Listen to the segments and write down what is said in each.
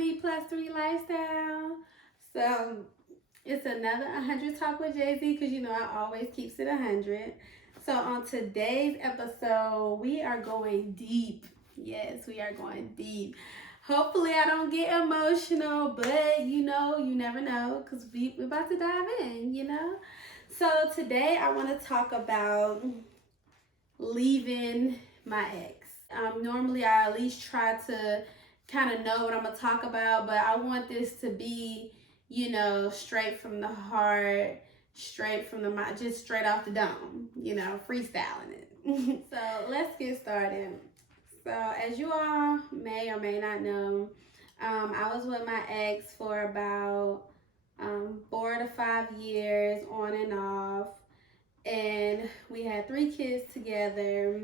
Me+3 lifestyle. So it's another 100 Talk with Jay-Z because you know I always keeps it 100. So on today's episode, we are going deep. Yes, we are going deep. Hopefully I don't get emotional, but you know, you never know because we're about to dive in, you know? So today I want to talk about leaving my ex. Normally, I at least try to kind of know what I'm gonna talk about, but I want this to be, you know, straight from the heart, straight from the mind, just straight off the dome, you know, freestyling it. So let's get started. So, as you all may or may not know, I was with my ex for about 4 to 5 years on and off, and we had 3 kids together,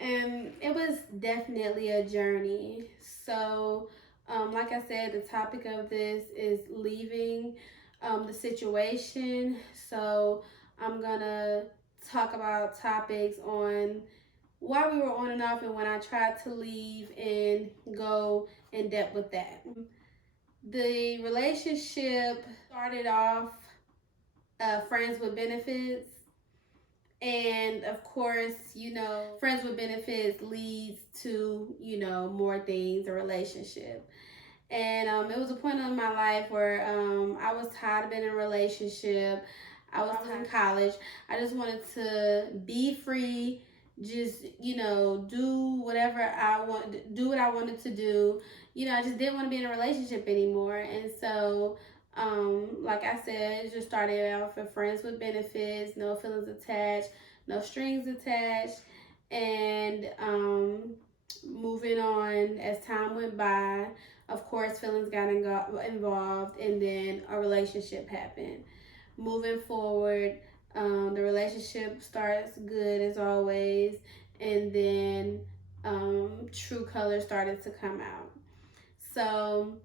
and it was definitely a journey. So, like I said, the topic of this is leaving the situation. So, I'm gonna talk about topics on why we were on and off and when I tried to leave and go in depth with that. The relationship started off friends with benefits. And of course, you know, friends with benefits leads to, you know, more things, a relationship. And it was a point in my life where I was tired of being in a relationship. I was in college. I just wanted to be free, just, you know, do whatever I want, do what I wanted to do. You know, I just didn't want to be in a relationship anymore. And so, like I said, it just started out for friends with benefits, no feelings attached, no strings attached. And moving on as time went by, of course, feelings got involved, and then a relationship happened. Moving forward, the relationship starts good as always, and then true colors started to come out. So,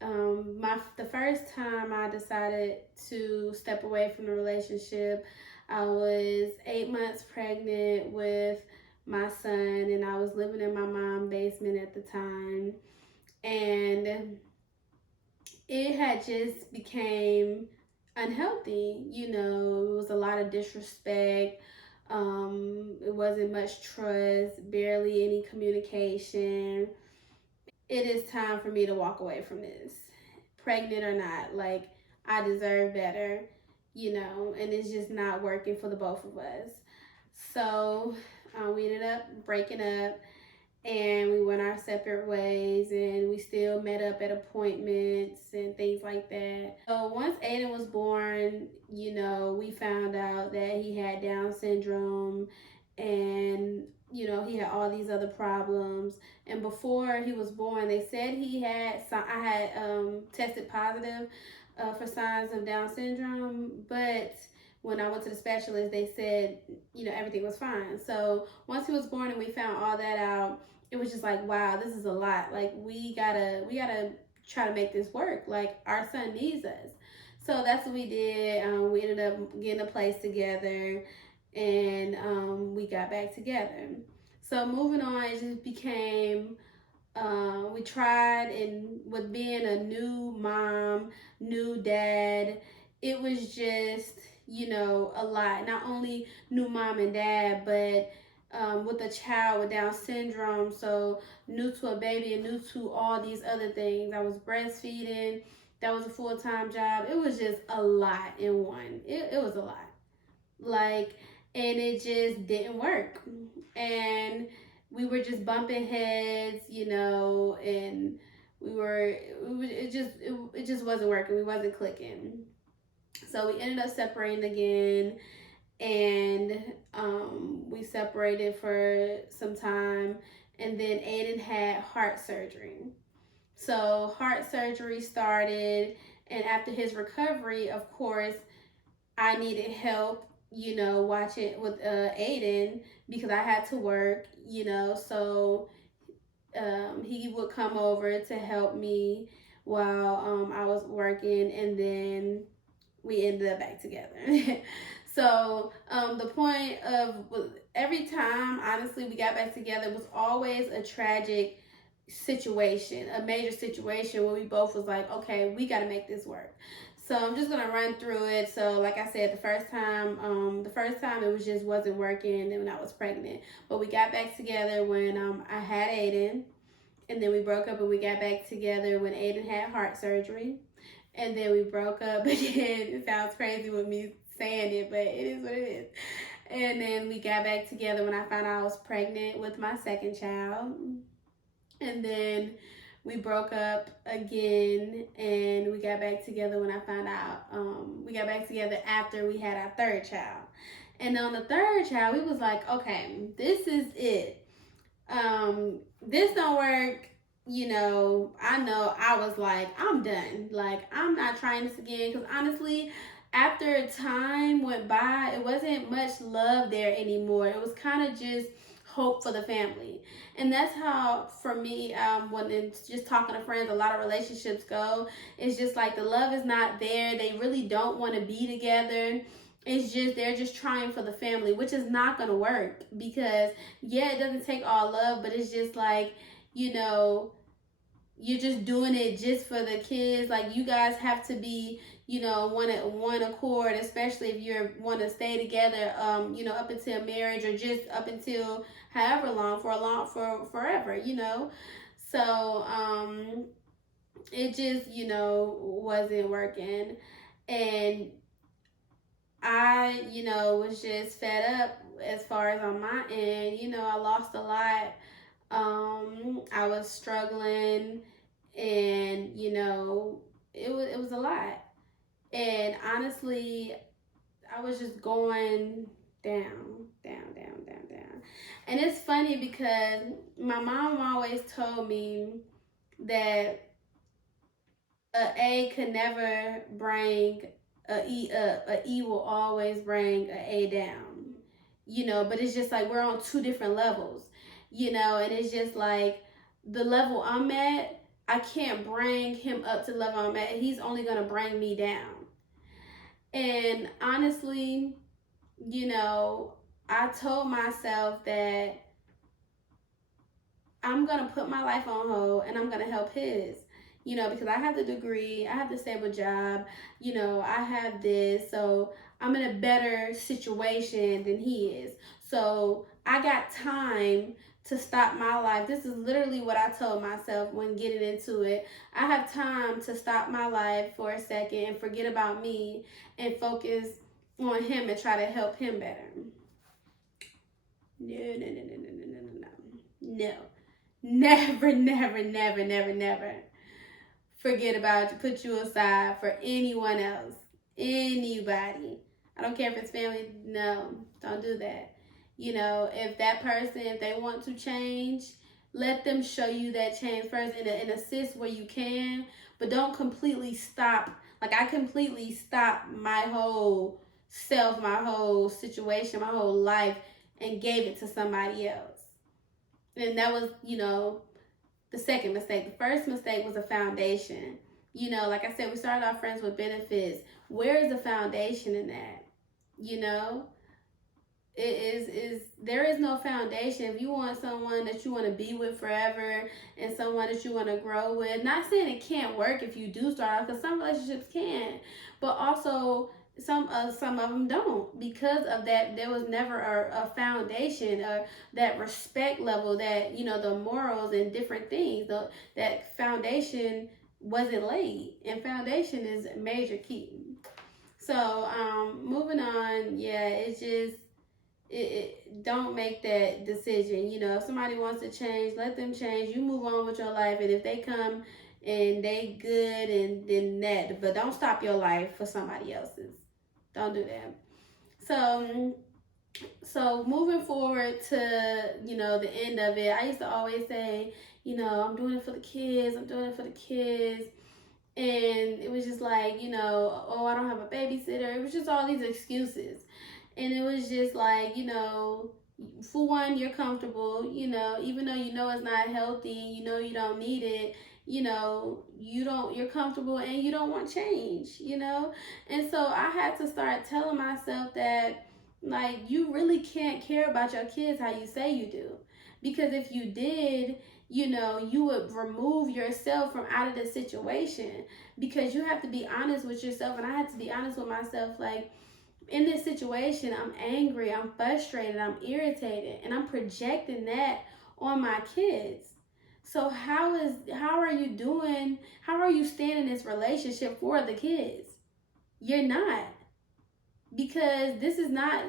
the first time I decided to step away from the relationship, I was 8 months pregnant with my son, and I was living in my mom's basement at the time, and it had just became unhealthy. You know, it was a lot of disrespect. It wasn't much trust, barely any communication. It is time for me to walk away from this, pregnant or not. Like, I deserve better, you know, and it's just not working for the both of us. So we ended up breaking up, and we went our separate ways, and we still met up at appointments and things like that. So once Aiden was born, you know, we found out that he had Down syndrome, and you know, he had all these other problems. And before he was born, they said he had some, I had tested positive for signs of Down syndrome, but when I went to the specialist, they said, you know, everything was fine. So once he was born and we found all that out, it was just like, wow, this is a lot. Like, we gotta try to make this work. Like, our son needs us. So that's what we did. We ended up getting a place together, and we got back together. So moving on, it just became we tried, and with being a new mom, new dad, it was just, you know, a lot. Not only new mom and dad, but with a child with Down syndrome, so new to a baby and new to all these other things. I was breastfeeding, that was a full-time job. It was just a lot in one. It was a lot. Like, and it just didn't work. And we were just bumping heads, you know, and it just wasn't working. We wasn't clicking. So we ended up separating again, and we separated for some time, and then Aiden had heart surgery. So heart surgery started, and after his recovery, of course, I needed help, you know, watching with Aiden because I had to work, you know. So he would come over to help me while I was working, and then we ended up back together. So the point of every time, honestly, we got back together was always a tragic situation, a major situation where we both was like, okay, we got to make this work. So I'm just gonna run through it. So like I said, the first time it was just wasn't working, and when I was pregnant. But we got back together when I had Aiden, and then we broke up and we got back together when Aiden had heart surgery, and then we broke up again. It sounds crazy with me saying it, but it is what it is. And then we got back together when I found out I was pregnant with my second child. And then we broke up again and we got back together when I found out. We got back together after we had our third child. And on the third child, we was like, okay, this is it. This don't work. I know I was like, I'm done. Like, I'm not trying this again. Because honestly, after time went by, it wasn't much love there anymore. It was kind of just hope for the family. And that's how, for me, when it's just talking to friends, a lot of relationships go. It's just like the love is not there. They really don't want to be together. It's just they're just trying for the family, which is not gonna work because yeah, it doesn't take all love, but it's just like, you know, you're just doing it just for the kids. Like you guys have to be, one accord, especially if you want to stay together, up until marriage or just up until however long for forever, So it just wasn't working, and I was just fed up as far as on my end. I lost a lot. I was struggling, and it was a lot. And honestly, I was just going down, down, down, down, down. And it's funny because my mom always told me that a could never bring a E will always bring a down. But it's just like we're on two different levels. And it's just like the level I'm at, I can't bring him up to the level I'm at. He's only gonna bring me down. And honestly, I told myself that I'm gonna put my life on hold and I'm gonna help his. Because I have the degree, I have the stable job, I have this, so I'm in a better situation than he is. So I got time to stop my life. This is literally what I told myself when getting into it. I have time to stop my life for a second and forget about me and focus on him and try to help him better. No, no, no, no, no, no, no, no. No. Never, never, never, never, never forget about you, put you aside for anyone else, anybody. I don't care if it's family. No, don't do that. If that person, if they want to change, let them show you that change first and assist where you can, but don't completely stop. Like I completely stopped my whole self, my whole situation, my whole life, and gave it to somebody else. And that was, the second mistake. The first mistake was a foundation. Like I said, we started our friends with benefits. Where is the foundation in that? It is there is no foundation. If you want someone that you want to be with forever and someone that you want to grow with, not saying it can't work if you do start out, because some relationships can, but also some of them don't, because of that there was never a foundation or that respect level, that the morals and different things, that foundation wasn't laid, and foundation is a major key. So moving on, yeah, it's just don't make that decision. If somebody wants to change, let them change. You move on with your life, and if they come and they good, and then that, but don't stop your life for somebody else's. Don't do that. So moving forward to the end of it, I used to always say, I'm doing it for the kids. I'm doing it for the kids. And it was just like, oh, I don't have a babysitter. It was just all these excuses. And it was just like, for one, you're comfortable, even though it's not healthy, you don't need it, you're comfortable and you don't want change, And so I had to start telling myself that, like, you really can't care about your kids how you say you do. Because if you did, you would remove yourself from out of the situation, because you have to be honest with yourself, and I had to be honest with myself. Like, in this situation, I'm angry, I'm frustrated, I'm irritated, and I'm projecting that on my kids. So how are you doing? How are you staying in this relationship for the kids? You're not, because this is not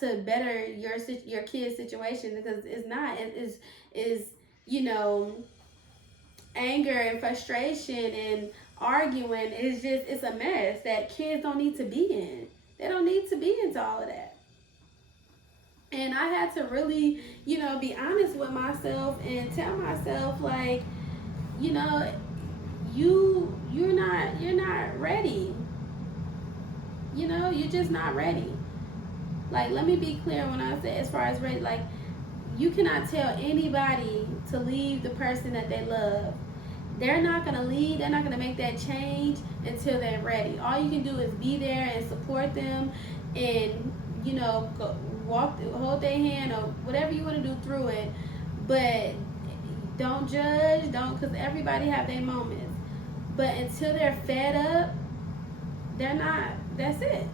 to better your kid's situation, because it's not. It is you know anger and frustration and arguing is just, it's a mess that kids don't need to be in. They don't need to be into all of that. And I had to really, be honest with myself and tell myself, like, you know, you're not ready. You're just not ready. Like, let me be clear when I say as far as ready, like, you cannot tell anybody to leave the person that they love. They're not going to leave. They're not going to make that change until they're ready. All you can do is be there and support them, and go, hold their hand, or whatever you want to do through it. But don't judge, don't, because everybody have their moments. But until they're fed up, they're not. That's it.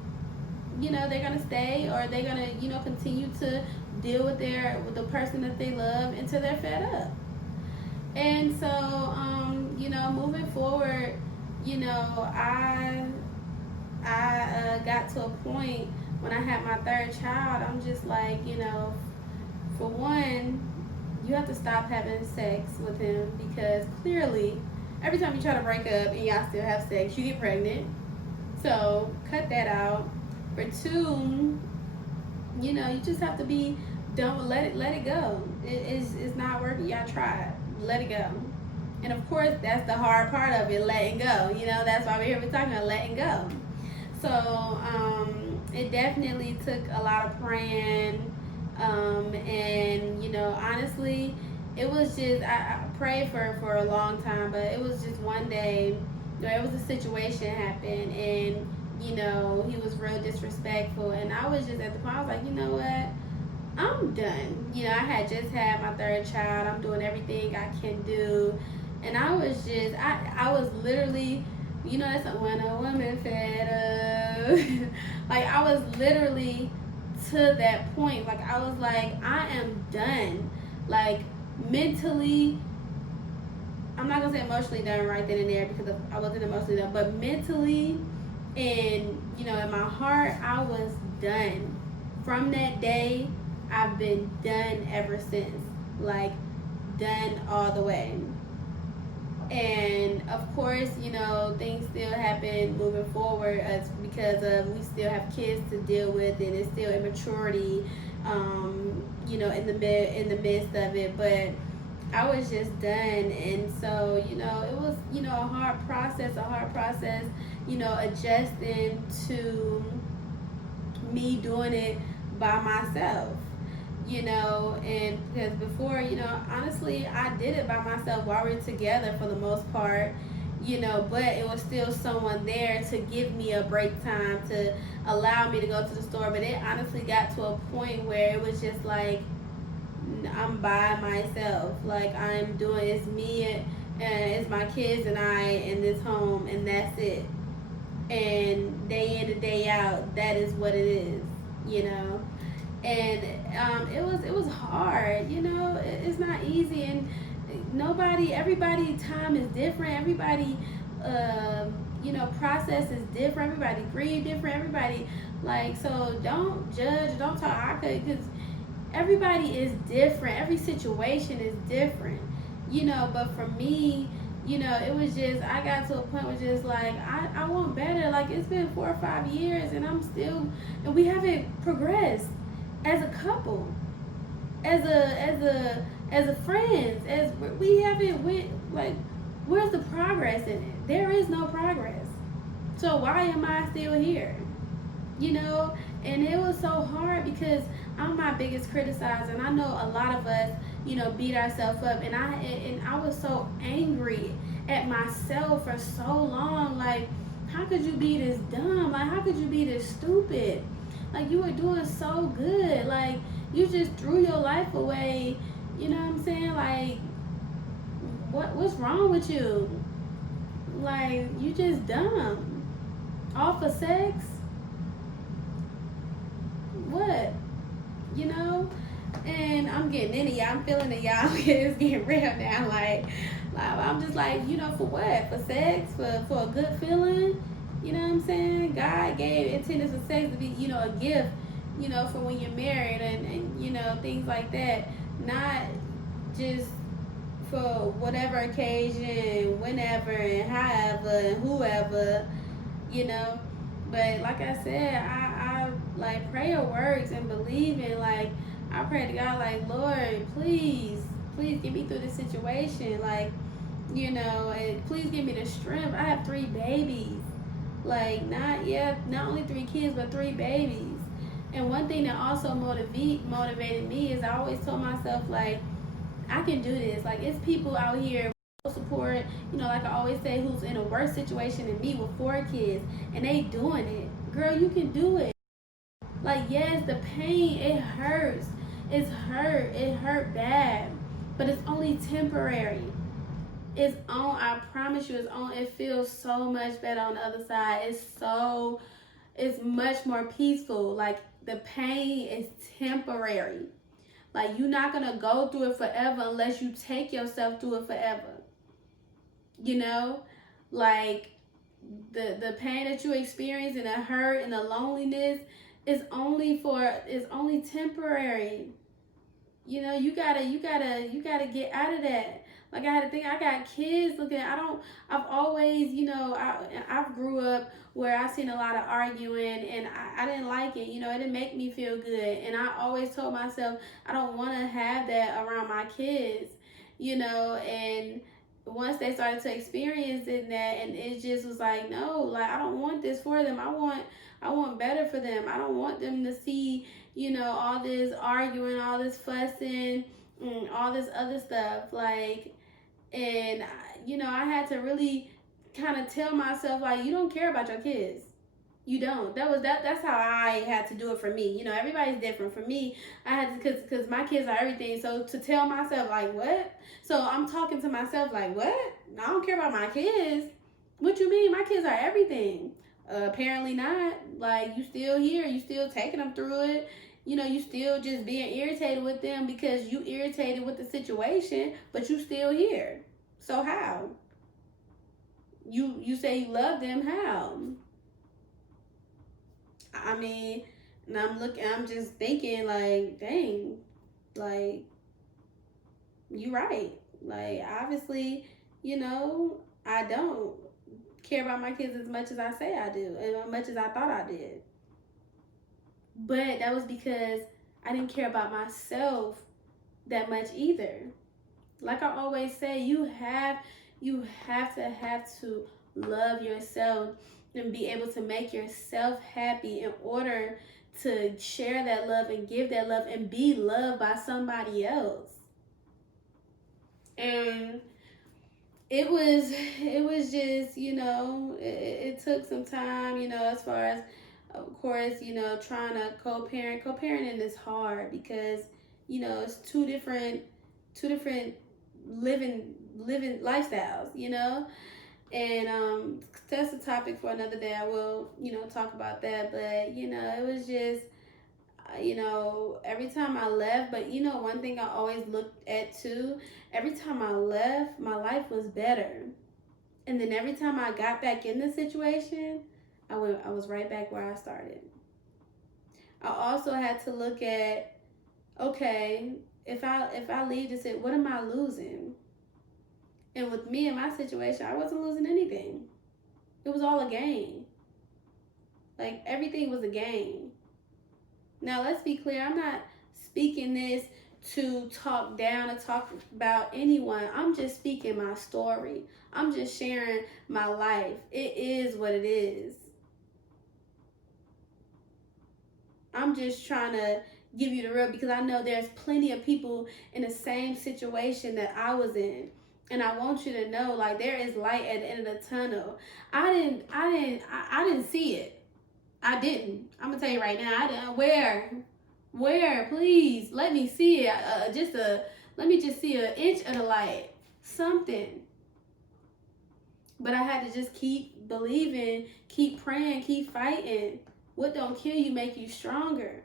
They're gonna stay, or they're gonna continue to deal with the person that they love until they're fed up. And so, moving forward, I got to a point when I had my third child. I'm just like, for one, you have to stop having sex with him, because clearly, every time you try to break up and y'all still have sex, you get pregnant. So cut that out. For two, you just have to be, don't let it go. It's not working. Y'all tried. Let it go. And of course, that's the hard part of it, letting go. That's why we're here. We're talking about letting go. So it definitely took a lot of praying, and honestly, it was just, I prayed for a long time, but it was just one day there was a situation happened, and he was real disrespectful, and I was just at the point, I was like, you know what, I'm done. I had just had my third child. I'm doing everything I can do, and I was just, I was literally, that's when a woman fed up. Like, I was literally to that point. Like, I was like, I am done. Like, mentally, I'm not gonna say emotionally done right then and there, because I wasn't emotionally done, but mentally and in my heart, I was done. From that day, I've been done ever since. Like, done all the way. And of course, things still happen moving forward, because of, we still have kids to deal with, and it's still immaturity, in the midst of it. But I was just done, and so it was a hard process, adjusting to me doing it by myself. And because before, honestly, I did it by myself while we were together for the most part, but it was still someone there to give me a break time, to allow me to go to the store. But it honestly got to a point where it was just like, I'm by myself. Like, I'm doing, it's me and it's my kids and I in this home, and that's it. And day in and day out, that is what it is, and it was hard. It's not easy, and everybody time is different. Everybody process is different. Everybody grieve different. Everybody, like, so don't judge, don't talk, because everybody is different. Every situation is different. But for me, it was just, I got to a point where just like, I want better. Like, it's been 4 or 5 years, and and we haven't progressed as a couple, as a friends, as we haven't went, like, where's the progress in it? There is no progress. So why am I still here? And it was so hard, because I'm my biggest criticizer, and I know a lot of us, beat ourselves up, and I was so angry at myself for so long. Like, how could you be this dumb? Like, how could you be this stupid? Like, you were doing so good. Like, you just threw your life away, You know what I'm saying? Like, what's wrong with you? Like, you just dumb. All for sex? What? You know? And I'm getting into y'all. I'm feeling it, y'all. It's getting real now. Like I'm just like, for what? For sex? For a good feeling? You know what I'm saying? God gave intended for sex to be, a gift, for when you're married and things like that. Not just for whatever occasion, whenever and however and whoever, you know. But like I said, I like prayer works and believe in, like, I pray to God, like, Lord, please get me through this situation, like, and please give me the strength. I have 3 babies, like, not only 3 kids but 3 babies. And one thing that also motivated me is I always told myself, like, I can do this. Like, it's people out here support, like I always say, who's in a worse situation than me with 4 kids, and they doing it. Girl, you can do it. Like, yes, the pain, it hurts. It hurt bad. But it's only temporary. It's on, I promise you, it's on. It feels so much better on the other side. It's much more peaceful. Like, the pain is temporary. Like, you're not gonna go through it forever unless you take yourself through it forever. You know? Like, the pain that you experience and the hurt and the loneliness is only temporary. You gotta get out of that. Like, I had to think, I got kids looking at, I've always, I've grew up where I seen a lot of arguing, and I didn't like it. It didn't make me feel good. And I always told myself, I don't want to have that around my kids, and once they started to experience it, and it just was like, no, like, I don't want this for them. I want better for them. I don't want them to see, all this arguing, all this fussing, all this other stuff. Like, and I had to really kind of tell myself, like, you don't care about your kids. You don't. That's how I had to do it for me. Everybody's different. For me, I had to, because my kids are everything. So to tell myself, like, what? So I'm talking to myself, like, what? I don't care about my kids. What you mean? My kids are everything. Apparently not. Like, you still here. You still taking them through it. You still just being irritated with them because you irritated with the situation, but you still here. So how? You say you love them. How? I mean, and I'm just thinking, like, dang, like, you right. Like, obviously, I don't care about my kids as much as I say I do, and as much as I thought I did. But that was because I didn't care about myself that much either. Like I always say, you have to love yourself and be able to make yourself happy in order to share that love and give that love and be loved by somebody else. And it was just, it took some time, as far as, of course, trying to co-parenting is hard because it's two different living lifestyles, and that's a topic for another day. I will talk about that. But it was just, every time I left. But one thing I always looked at too, every time I left, my life was better. And then every time I got back in the situation, I was right back where I started. I also had to look at, okay, if I leave this, what am I losing? And with me in my situation, I wasn't losing anything. It was all a gain. Like, everything was a gain. Now, let's be clear. I'm not speaking this to talk down or talk about anyone. I'm just speaking my story. I'm just sharing my life. It is what it is. I'm just trying to give you the real, because I know there's plenty of people in the same situation that I was in. And I want you to know, like, there is light at the end of the tunnel. I didn't see it. I didn't. I'm gonna tell you right now. I didn't. Where? Please let me see it. Just let me just see an inch of the light, something. But I had to just keep believing, keep praying, keep fighting. What don't kill you make you stronger.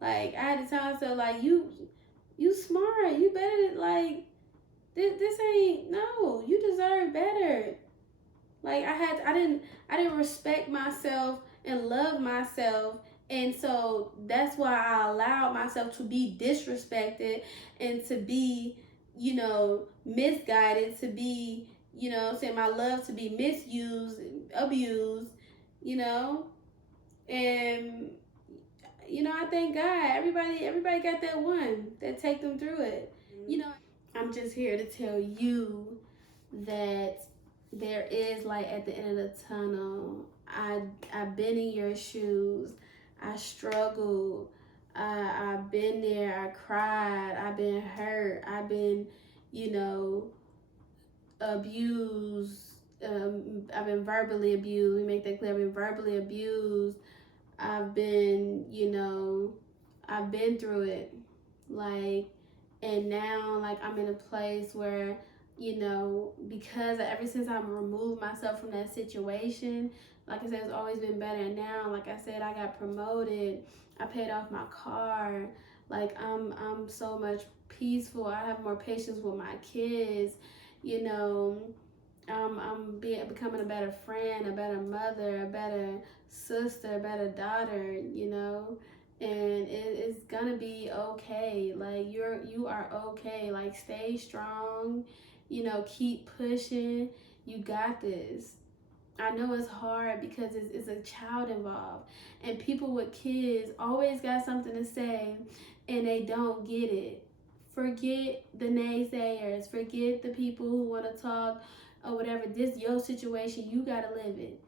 Like, I had to tell myself, like, you smart, you better, like, this ain't, no, you deserve better. Like, I didn't respect myself and love myself, and so that's why I allowed myself to be disrespected and to be, misguided, to be, saying my love to be misused, abused, you know, and I thank God. Everybody got that one that take them through it. I'm just here to tell you that there is light at the end of the tunnel. I've been in your shoes. I struggled. I've been there. I cried. I've been hurt. I've been, abused. I've been verbally abused. We make that clear. I've been verbally abused. I've been, I've been through it. Like, and now, like, I'm in a place where, because ever since I removed myself from that situation, like I said, it's always been better. And now, like I said, I got promoted. I paid off my car. Like, I'm so much peaceful. I have more patience with my kids. I'm becoming a better friend, a better mother, a better sister, a better daughter, and it's gonna be okay. Like, you are okay. Like, stay strong, keep pushing. You got this. I know it's hard because it's a child involved, and people with kids always got something to say, and they don't get it. Forget the naysayers. Forget the people who want to talk or whatever. This your situation. You gotta live it.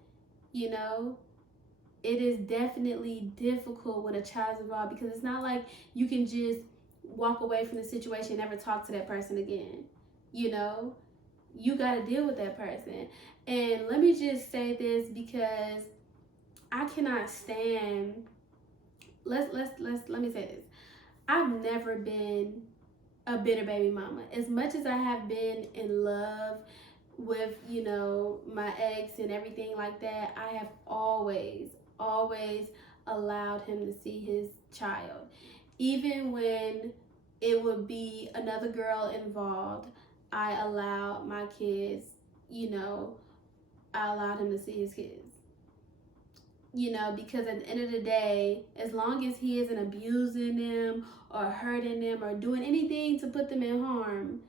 It is definitely difficult when a child's involved, because it's not like you can just walk away from the situation and never talk to that person again. You got to deal with that person. And let me just say this, because I cannot stand, let me say this. I've never been a bitter baby mama. As much as I have been in love with, my ex and everything like that, I have always allowed him to see his child. Even when it would be another girl involved, I allowed my kids, I allowed him to see his kids. Because at the end of the day, as long as he isn't abusing them or hurting them or doing anything to put them in harm,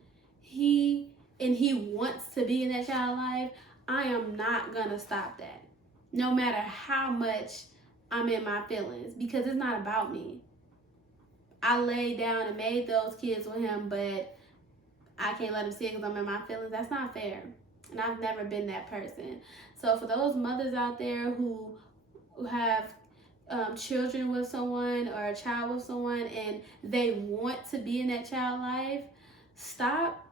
he wants to be in that child's life, I am not gonna stop that. No matter how much I'm in my feelings, because it's not about me. I laid down and made those kids with him, but I can't let him see it because I'm in my feelings. That's not fair. And I've never been that person. So for those mothers out there who have children with someone or a child with someone and they want to be in that child life, stop,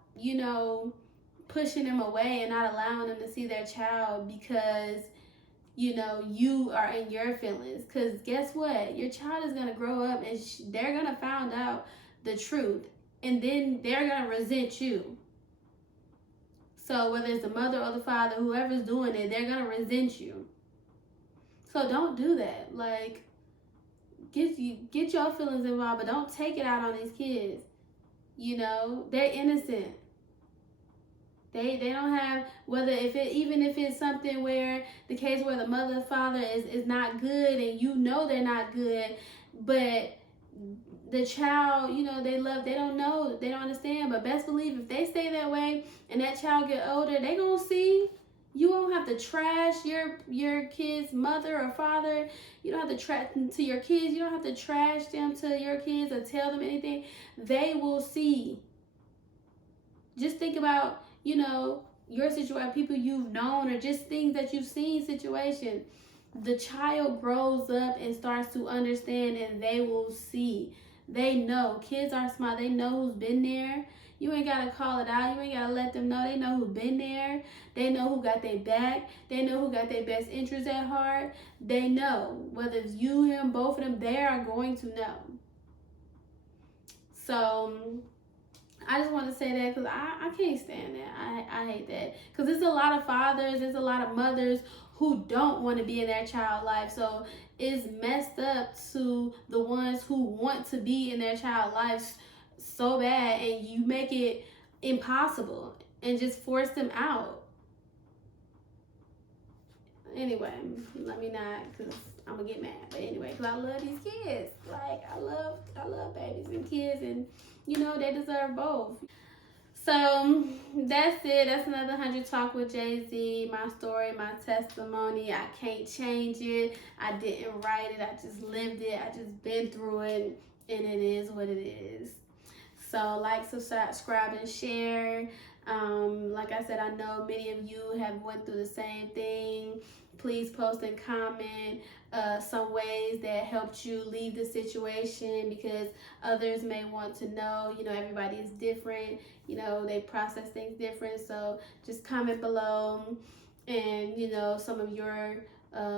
pushing them away and not allowing them to see their child because, you are in your feelings. Because guess what? Your child is going to grow up and they're going to find out the truth. And then they're going to resent you. So whether it's the mother or the father, whoever's doing it, they're going to resent you. So don't do that. Like, get your feelings involved, but don't take it out on these kids. They're innocent. They don't have, even if it's something where the case where the mother and father is not good and they're not good, but the child, they don't know, they don't understand. But best believe if they stay that way and that child get older, they gonna see. You won't have to trash your kid's mother or father. You don't have to trash them to your kids. You don't have to trash them to your kids or tell them anything. They will see. Just think about, your situation, people you've known, or just things that you've seen, situation. The child grows up and starts to understand, and they will see. They know. Kids are smart. They know who's been there. You ain't got to call it out. You ain't got to let them know. They know who's been there. They know who got their back. They know who got their best interests at heart. They know. Whether it's you, him, both of them, they are going to know. So I just want to say that because I can't stand that. I hate that because there's a lot of fathers, there's a lot of mothers who don't want to be in their child life. So it's messed up to the ones who want to be in their child life so bad, and you make it impossible and just force them out. Anyway, let me not, because I'm gonna get mad. But anyway, because I love these kids. Like I love babies and kids, and you know they deserve both. So that's it. That's another 100 Talk with Jay Z. My story, my testimony. I can't change it. I didn't write it. I just lived it. I just been through it, and it is what it is. So like, subscribe, and share. Like I said, I know many of you have went through the same thing. Please post and comment some ways that helped you leave the situation, because others may want to know. You know, everybody is different. You know, they process things different. So just comment below, and you know, some of your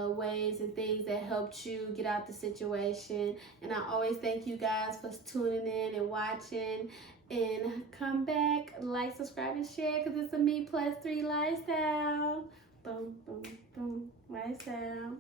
ways and things that helped you get out the situation. And I always thank you guys for tuning in and watching. And come back, like, subscribe, and share, because it's a Me+3 lifestyle. Boom, boom, boom, lifestyle.